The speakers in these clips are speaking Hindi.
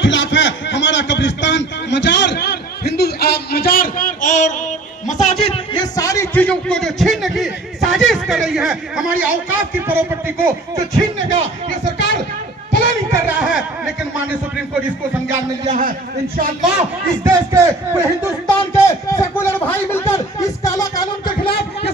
खिलाफ है। हमारा कब्रिस्तान, मजार, हिंदू मजार और मसाजिद, ये सारी चीजों को जो छीनने की साजिश कर रही है, हमारी औकाफ की प्रॉपर्टी को जो छीनने का ये सरकार प्लानिंग कर रहा है, लेकिन माननीय सुप्रीम कोर्ट इसको संज्ञान में लिया है। इंशाअल्लाह इस देश के पूरे हिंदुस्तान के सेकुलर भाई मिलकर इस काला कानून के खिलाफ ये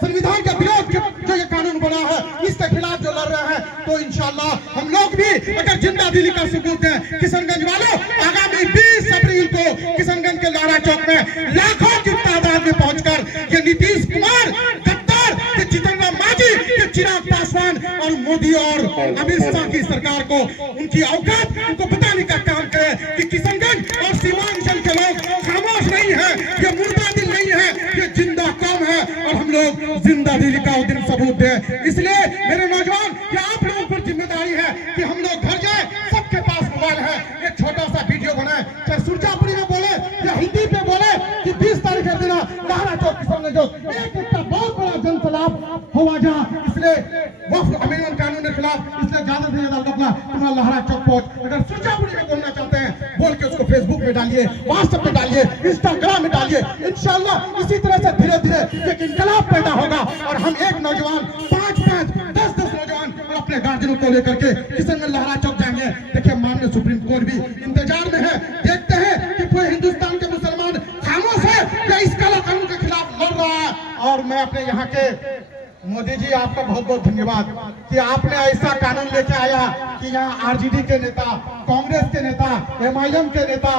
संविधान के विरोध जो ये कानून बना है इसके खिलाफ जो लड़ रहे हैं, तो इंशाअल्लाह हम लोग भी अगर जिंदा दिली का सबूत है किशनगंज वालों, आगामी 20 अप्रैल को किशनगंज के लारा चौक में लाखों की तादाद में पहुंचकर ये नीतीश कुमार, गद्दार, जितेंद्र मांझी, चिराग पासवान और मोदी और अमित शाह की सरकार को उनकी औकात उनको बताने का काम करे कि किशनगंज और सीमांचल के लोग खामोश नहीं है, ये मुर्दा दिल नहीं है, ये जिंदा कौम है और हम लोग जिंदा दिली का दिन सबूत दें। इसलिए मेरे नौजवान, ये आप लोगों पर जिम्मेदारी है कि हम लोग घर जाए, सबके पास मोबाइल है, एक छोटा सा वीडियो बनाए, चाहे सुरजापुरी में बोले या हिंदी पे बोले कि 20 तारीख के दिन लारा चौक किशनगंज जो एक बहुत बड़ा जन सैलाब हुआ जहाँ, इसलिए वक्फ अमेंडमेंट कानून के खिलाफ, इसलिए ज्यादा से ज्यादा अपना तुम्हारा लहरा चौक पहुंच, अगर सुरजापुरी में बोलना चाहते हैं बोल के उसको फेसबुक में डालिए, व्हाट्सएप पे डालिए, इंस्टाग्राम में डालिए। इंशाल्लाह इसी तरह से धीरे धीरे एक इंकलाब पैदा होगा और हम एक नौजवान 5-5, 10-10 नौजवान अपने गार्जियनों को लेकर के किशनगंज लहरा चौक जाएंगे। देखिए माननीय सुप्रीम कोर्ट भी इंतजार में है, देखते हैं कि पूरे हिंदुस्तान के मुसलमान खामोश है या इस काला कानून के खिलाफ लड़ रहा है। और मैं अपने यहाँ के मोदी जी, आपका बहुत बहुत धन्यवाद कि आपने ऐसा कानून लेके आया कि यहाँ आरजेडी के नेता, कांग्रेस के नेता, एमआईएम के नेता,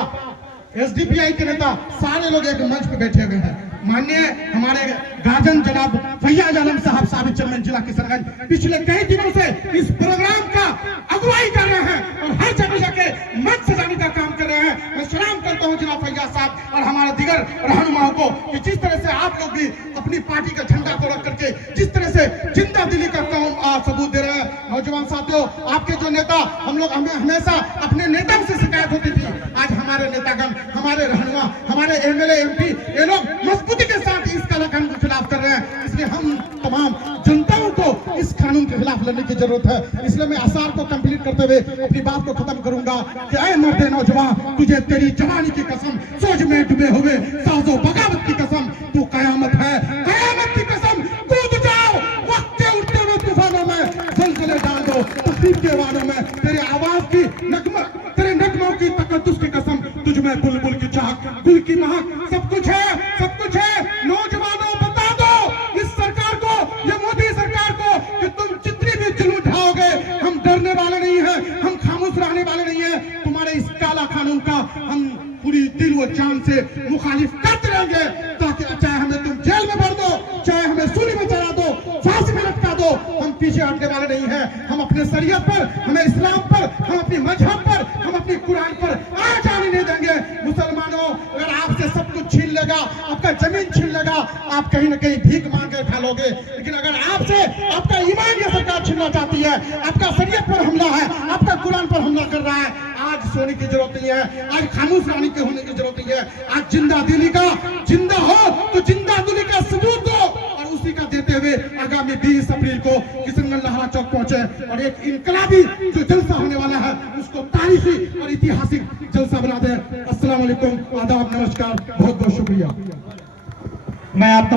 एसडीपीआई के नेता सारे लोग एक मंच पे बैठे हुए हैं। माननीय हमारे गार्जियन जनाब फैयाज आलम साहब, साबित चेयरमैन जिला किशनगंज, पिछले कई दिनों से इस प्रोग्राम का अगुवाई कर रहे हैं और हर जगह जाके मंच सजाने का काम कर रहे हैं। मैं सलाम करता हूँ जनाब फैयाज साहब और हमारे दिगर रहनुमाओं को कि जिस तरह से आप लोग भी अपनी पार्टी का झंडा को रख करके जिस तरह से जिंदा दिली का सबूत दे रहे हैं। नौजवान साथियों, आपके जो नेता, हम लोग हमेशा अपने नेताओं से शिकायत होती थी, आज हमारे नेतागण, हमारे रहनुमा, हमारे एमएलए एमपी, ये लोग मजबूती के साथ इस काला कानून के खिलाफ कर रहे हैं। इसलिए हम तमाम जनताओं को इस कानून के खिलाफ लड़ने की जरूरत है। इसलिए मैं आसार को कंप्लीट करते हुए अपनी बात को खत्म करूंगा कि ऐ मर्दे नौजवान, तुझे तेरी जवानी की कसम, सोच में डूबे हुए साजो बगावत की कसम, तू कयामत है, कयामत की कसम, कूद जाओ वक्त के उठते हुए तूफानों में, जलजले डाल दो तकलीफ के वादों में, तेरे आवाज की नगमा, तेरे नगमों की तकद्दुस की कसम, तुझ में बुलबुल की चाहत, गुल की महक, सब कुछ है, सब कुछ है। नौजवानों बता दो इस सरकार को, ये मोदी सरकार को कि तुम जितनी भी जुल्म उठाओगे, हम डरने वाले नहीं हैं, हम खामोश रहने वाले नहीं हैं। तुम्हारे इस काला कानून का हम पूरी दिल व जान से मुखालिफ करते रहेंगे, ताकि चाहे हमें तुम जेल में भर दो, चाहे हमें सूली में चढ़ा दो, फांसी में लटका दो, हम पीछे हटने वाले नहीं हैं। हम अपने शरीयत पर, हमें इस्लाम पर, हम अपनी मजहब पर, हम अपनी कुरान पर आज आने नहीं देंगे। मुसलमानों, अगर आपसे सब कुछ छीन लेगा, आपका जमीन छीन लेगा, आप कहीं ना कहीं भीख मांग के खा लोगे, लेकिन अगर आपसे आपका ईमान ये सरकार छीनना चाहती है, आपका शरीयत पर हमला है, आपका कुरान पर हमला कर रहा है, आज सोने की जरूरत नहीं है, आज खामोश रहने की होने की जरूरत नहीं है। आज जिंदा दिली का, जिंदा हो तो जिंदा दिली का सबूत दो और उसी का देते हुए आगामी 20 अप्रैल को किशनगंज लहरा चौक पहुंचे और एक इनकलाबी जो जलसा होने वाला है उसको तारीखी और ऐतिहासिक जलसा बना दे। अस्सलाम वालेकुम, आदाब, नमस्कार, बहुत बहुत शुक्रिया। मैं आप